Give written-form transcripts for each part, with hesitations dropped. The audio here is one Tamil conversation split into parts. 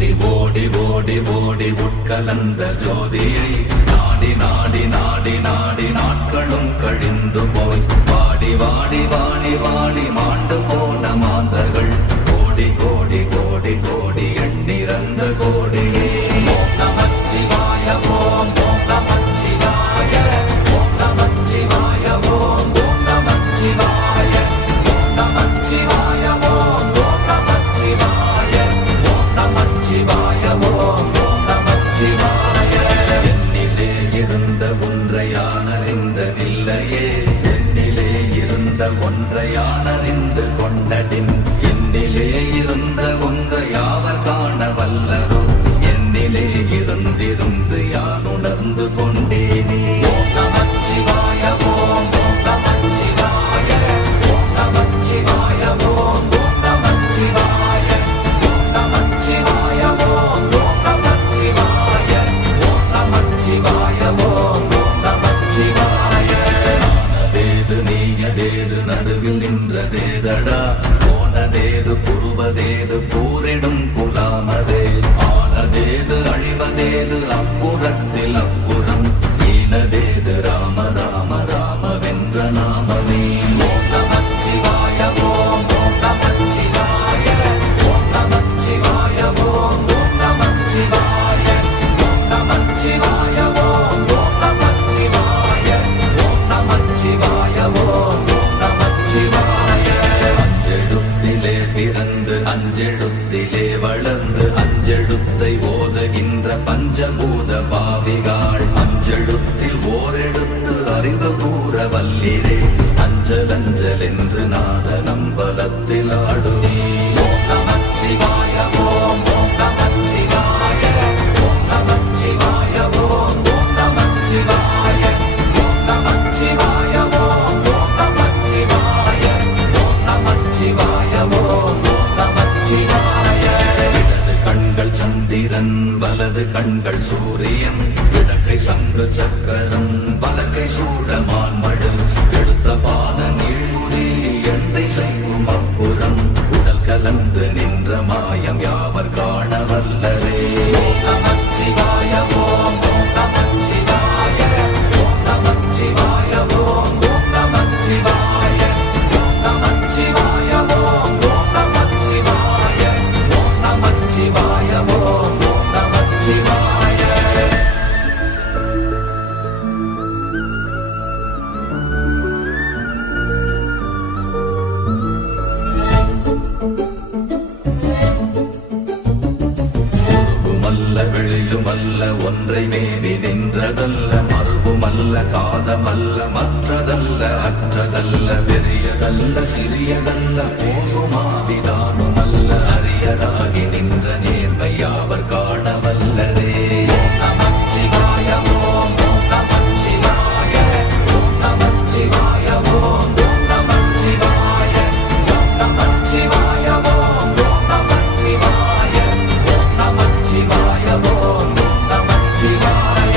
ஓடி ஓடி ஓடி உட்கலந்த ஜோதியை நாடி நாடி நாடி நாடி நாட்களும் கழிந்து போய் வாடி வாடி வாடி வாடி மாண்டு போன மாந்தர்கள் கோடி கோடி கோடி கோடி எண்ணிறந்த கோடியே ஓம் நமச்சிவாய ஓம் ஓம் நமச்சிவாய ஓம் நமச்சிவாய ஓம் ஓம் நமச்சிவாய ஓம் நமச்சிவாய ஓம் ஓம் நமச்சிவாய ஓம் நமச்சிவாய ஓம் ஓம் நமச்சிவாய என்னிலே இருந்த ஒன்றையானறிந்ததில்லையே என்னிலே இருந்த ஒன்றையானறிந்து கொண்டடின் என்னிலே இருந்த ஒன்றை யாவர் காண வல்லரோ என்னிலே இருந்திருந்து யான் உணர்ந்து கொண்டேனே ஓம் நமச்சிவாய ஓம் ஓம் நமச்சிவாய ஓம் நமச்சிவாய ஓம் ஓம் நமச்சிவாய ஓம் நமச்சிவாய ஓம் ஓம் நமச்சிவாய ஓம் நமச்சிவாய ஓம் ஓம் நமச்சிவாய ஆனதேது நீயதேது நடுவில் நின்றதேதடா போனதேது புருவதேது கூறிடும் குலாமதே ஆனதேது அழிவதேது அப்புறத்தில் அப்புறம் ஈனதேது ராம ராம ராமவென்ற நாமமே ஓம் நமச்சிவாய ஓம் ஓம் நமச்சிவாய ஓம் நமச்சிவாய ஓம் ஓம் நமச்சிவாய ஓம் நமச்சிவாய ஓம் ஓம் நமச்சிவாய ஓம் நமச்சிவாய ஓம் ஓம் நமச்சிவாய அஞ்செழுத்திலே பிறந்து அஞ்செழுத்திலே வளர்ந்து அஞ்செழுத்தை ஓதுகின்ற பஞ்சபூத பாவிகாள் அஞ்செழுத்தில் ஓரெழுத்து அறிந்து கூற வல்லிரே அஞ்சல் அஞ்சல் என்று நாத நம்பலத்தில் ஆடுவே ஓம் நமச்சிவாய ஓம் ஓம் நமச்சிவாய ஓம் நமச்சிவாய ஓம் ஓம் நமச்சிவாய ஓம் நமச்சிவாய ஓம் ஓம் நமச்சிவாய ஓம் நமச்சிவாய ஓம் ஓம் நமச்சிவாய இடது கண்கள் சந்திரன் வலது கண்கள் சூரியன் இடக்கை சங்கு சக்கரம் வலக்கை சூடமான் மழு எடுத்த பாத நீழ்முடி எண்டை செய்யும் அப்புறம் உடல் கலந்து நின்ற மாயம் யாவர் காண வல்லரே ஓம் நமச்சிவாய ஓம் ஓம் நமச்சிவாய ஓம் நமச்சிவாய ஓம் ஓம் நமச்சிவாய ஓம் நமச்சிவாய ஓம் ஓம் நமச்சிவாய ஓம் நமச்சிவாய ஓம் ஓம் நமச்சிவாய மல்ல வெளியுமல்ல ஒன்றை மேவி நின்றதல்ல மறுபுமல்ல காதமல்ல மற்றதல்ல அற்றதல்ல பெரியதல்ல சிறியதல்ல போகுமாவிதானுமல்ல அரியராகி நின்ற நேர்மை யாவர் காண வல்லரே ஓம் நமச்சிவாய ஓம் ஓம் நமச்சிவாய ஓம் நமச்சிவாய ஓம் ஓம் நமச்சிவாய ஓம் நமச்சிவாய ஓம் ஓம் நமச்சிவாய ஓம் நமச்சிவாய ஓம் ஓம் நமச்சிவாய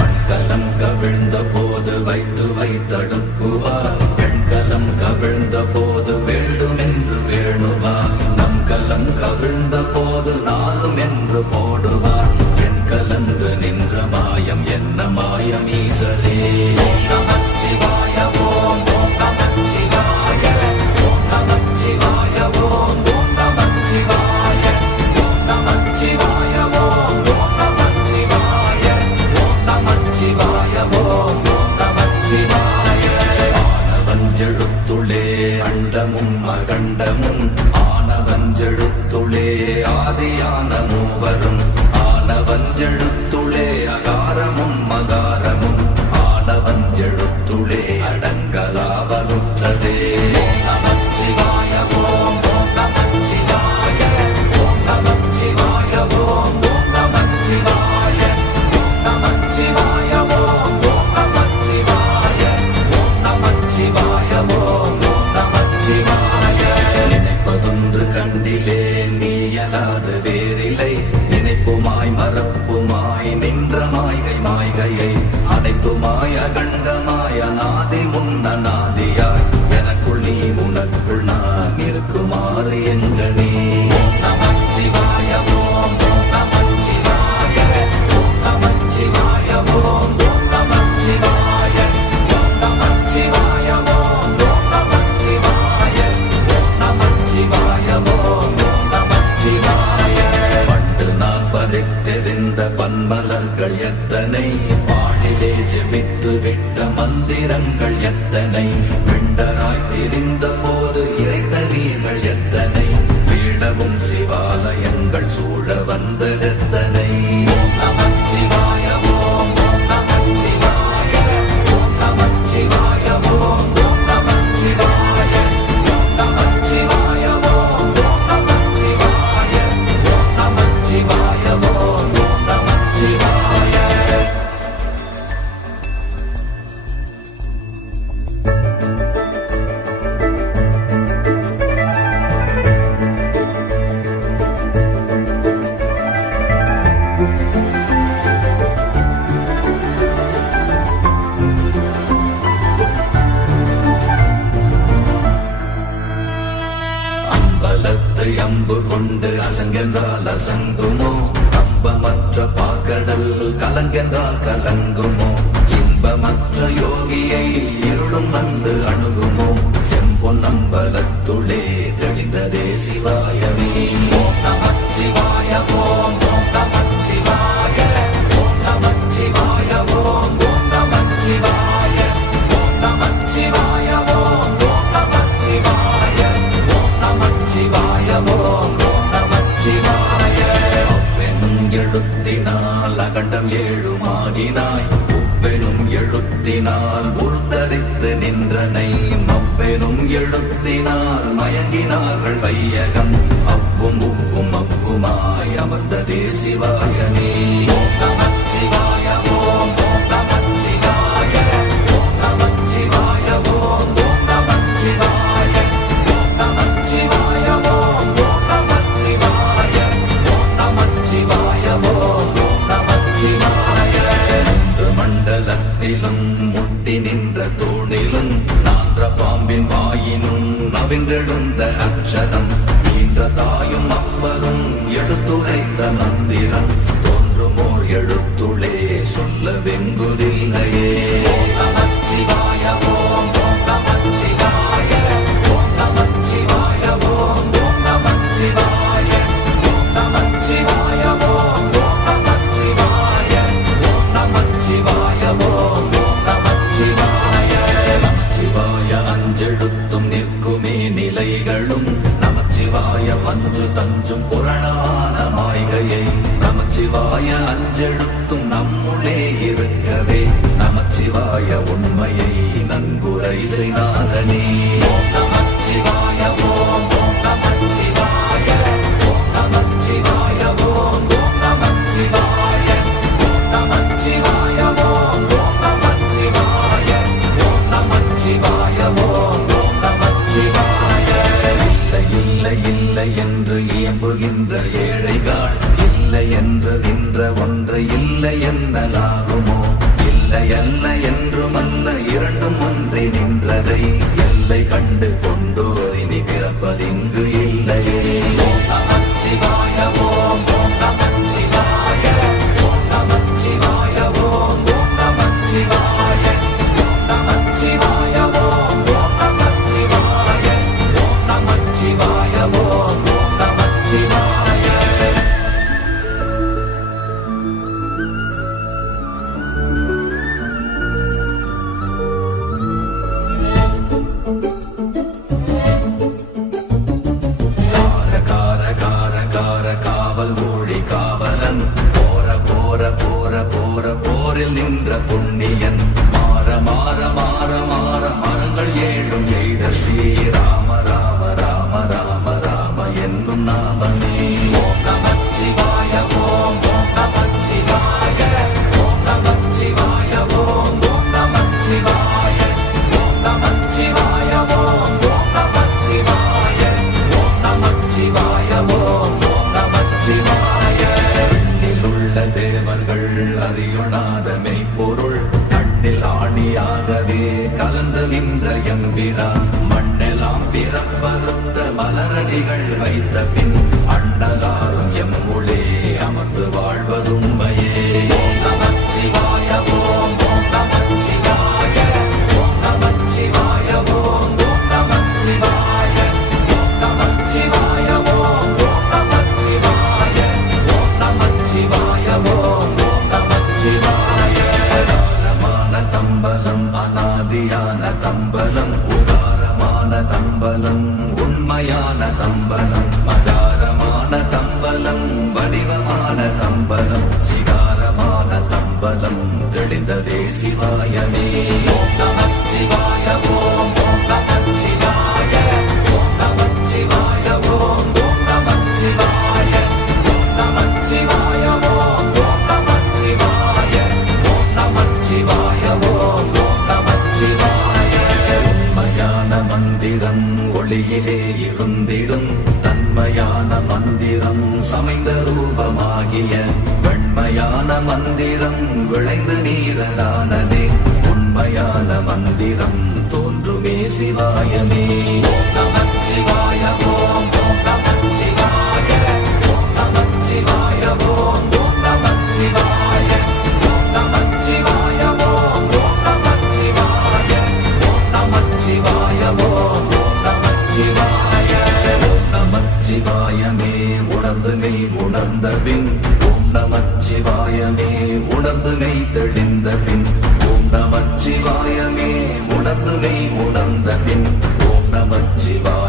மண்கலம் கவிழ்ந்த போது வைத்து வைத்தடுக்குவார் பெண்கலம் கவிழ்ந்த போது வேண்டுமென்று வேணுவார் நம் கலம் கவிழ்ந்த போது நாளும் என்று போடுவார் பெண் கலந்து நின்ற மாயம் என்ன மாயம் ஈசரே ஓம் நமச்சிவாய ஓம் ஓம் நமச்சிவாய ஓம் நமச்சிவாய ஓம் ஓம் நமச்சிவாய ஓம் நமச்சிவாய ஓம் ஓம் நமச்சிவாய ஓம் நமச்சிவாய ஓம் ஓம் நமச்சிவாய ஆனவஞ்செழுத்துளே அண்டமும் அகண்டமும் ஆனவஞ்செழுத்துளே ஆதியான மூவரும் ஆனவஞ்செழுத்துளே அகாரமும் மகாரமும் ஆனவஞ்செழுத்துளே அடங்கலாவலுற்றதே ஓம் நமச்சிவாய ஓம் ஓம் நமச்சிவாய ஓம் நமச்சிவாய ஓம் ஓம் நமச்சிவாய ஓம் நமச்சிவாய ஓம் ஓம் நமச்சிவாய ஓம் நமச்சிவாய ஓம் ஓம் நமச்சிவாய நினைப்பதொன்று கண்டிலே நீயலாது வேறில்லை நினைப்பு அசங்கென்றால் அசங்குமோ கம்பமற்ற பாக்கடல் கலங்கென்றால் கலங்குமோ இன்பமற்ற யோகியை இருளும் வந்து அணுகுமோ செம்பொன்னம்பலத்துளே தெளிந்ததே சிவாயமே ஓம் நமச்சிவாய ஓம் நமச்சிவாய ஓம் நமச்சிவாய ஓம் நமச்சிவாய ஓம் நமச்சிவாய ஓம் நமச்சிவாய ஓம் நமச்சிவாய ஓம் நமச்சிவாய அவ்வெனும் எழுத்தினால் அகண்டம் ஏழுமாகினாய் உவ்வெனும் எழுத்தினால் உருத்தரித்து நின்றனை மவ்வெனும் எழுத்தினால் மயங்கினார்கள் வையகம் அவ்வும் உவ்வும் அவ்வுமாய் அமர்ந்ததே சிவாயனே ஓம் நமச்சிவாய ஓம் நமச்சிவாய ஓம் நமச்சிவாய ஓம் நமச்சிவாய ஓம் நமச்சிவாய ஓம் நமச்சிவாய ஓம் நமச்சிவாய ஓம் நமச்சிவாய மூன்று மண்டலத்திலும் முட்டி நின்ற தூணிலும் நான்ற பாம்பின் வாயினும் நவின்றெழுந்த அக்ஷரம் ஈன்ற தாயும் அப்பரும் எடுத்துரைத்த மந்திரம் தோன்றுமோர் எழுத்துளே சொல்ல வெங்குதில்லையே ஓம் நமச்சிவாய ஓம் நமச்சிவாய ஓம் நமச்சிவாய ஓம் நமச்சிவாய ஓம் நமச்சிவாய ஓம் நமச்சிவாய ஓம் நமச்சிவாய ஓம் நமச்சிவாய நமச்சிவாய அஞ்செழுத்தும் நிற்குமே நிலைகளும் நமச்சிவாய பஞ்சு தஞ்சும் புரணமான மாய்கையை நமச்சிவாய அஞ்செழுத்தும் நம்முளே இருக்கவே நமச்சிவாய உண்மையை நன்குரை செய்நாதனே ஓம் நமச்சிவாய ஓம் நமச்சிவாய ஓம் நமச்சிவாய ஓம் நமச்சிவாய ஓம் நமச்சிவாய ஓம் நமச்சிவாய ஓம் நமச்சிவாய ஓம் நமச்சிவாய இல்லை இல்லை இல்லை என்று இயம்புகின்ற ஏழைகள் இல்லை என்று நின்ற ஒன்று இல்லை என்னலாகுமோ இல்லை அல்ல என்றும் அல்ல இரண்டும் ஒன்றி நின்றதை எல்லை கண்டு கொண்டோர் இனி பிறப்பதிங்கு இல்லையே ஓம் நமச்சிவாய ஓம் நமச்சிவாய ஓம் நமச்சிவாய ஓம் நமச்சிவாய ஓம் நமச்சிவாய ஓம் நமச்சிவாய ஓம் நமச்சிவாய ஓம் நமச்சிவாய காவல் மொழி காவலன் போற போற போற போற போரில் நின்ற புண்ணியன் மாற மாற மாற மாற மரங்கள் ஏழும் எய்த ஸ்ரீராம ராம ராம ராம ராம என்னும் நாமமே ஓம் நமச்சிவாய ஓம் நமச்சிவாய ஓம் நமச்சிவாய ஓம் நமச்சிவாய ஓம் நமச்சிவாய ஓம் நமச்சிவாய ஓம் நமச்சிவாய ஓம் நமச்சிவாய எண்ணிலுள்ள தேவர்கள் அறியுணாத மெய்ப்பொருள் கண்ணில் ஆணியாகவே கலந்து நின்ற எம்பிரான் மண்ணெல்லாம் பிறப்பறுத்த மலரடிகள் வைத்த பின் அண்ணலாரும் எம்முளே அமர்ந்து வாழ்வதுண்மையே ஓம் நமச்சிவாய ஓம் நமச்சிவாய ஓம் நமச்சிவாய ஓம் நமச்சிவாய ஓம் நமச்சிவாய ஓம் நமச்சிவாய ஓம் நமச்சிவாய ஓம் நமச்சிவாய உதாரமான தம்பலம் அநாதியான தம்பலம் உதாரமான தம்பலம் உண்மையான தம்பலம் மதாரமான தம்பலம் வடிவமான தம்பலம் சிகாரமான தம்பலம் தெளிந்ததே சிவாயமே ஓம் நமச்சிவாய ஓம் நமச்சிவாய ஓம் நமச்சிவாய ஓம் நமச்சிவாய ஓம் நமச்சிவாய ஓம் நமச்சிவாய ஓம் நமச்சிவாய ஓம் நமச்சிவாய உண்மையான மந்திரம் ஒளியிலே இருந்திடும் தன்மையான மந்திரம் சமைந்த ரூபமாகிய வெண்மையான மந்திரம் விளைந்து நீரதானதே உண்மையான மந்திரம் தோன்றுமே சிவாயமே ஓம் நமச்சிவாய ஓம் நமச்சிவாய மெய் உணர்ந்த பின் ஓம் நமச்சிவாயமே உணர்ந்து மெய் தெளிந்த பின் ஓம் நமச்சிவாயமே உணர்ந்து மெய் உணர்ந்த பின் ஓம் நமச்சிவாய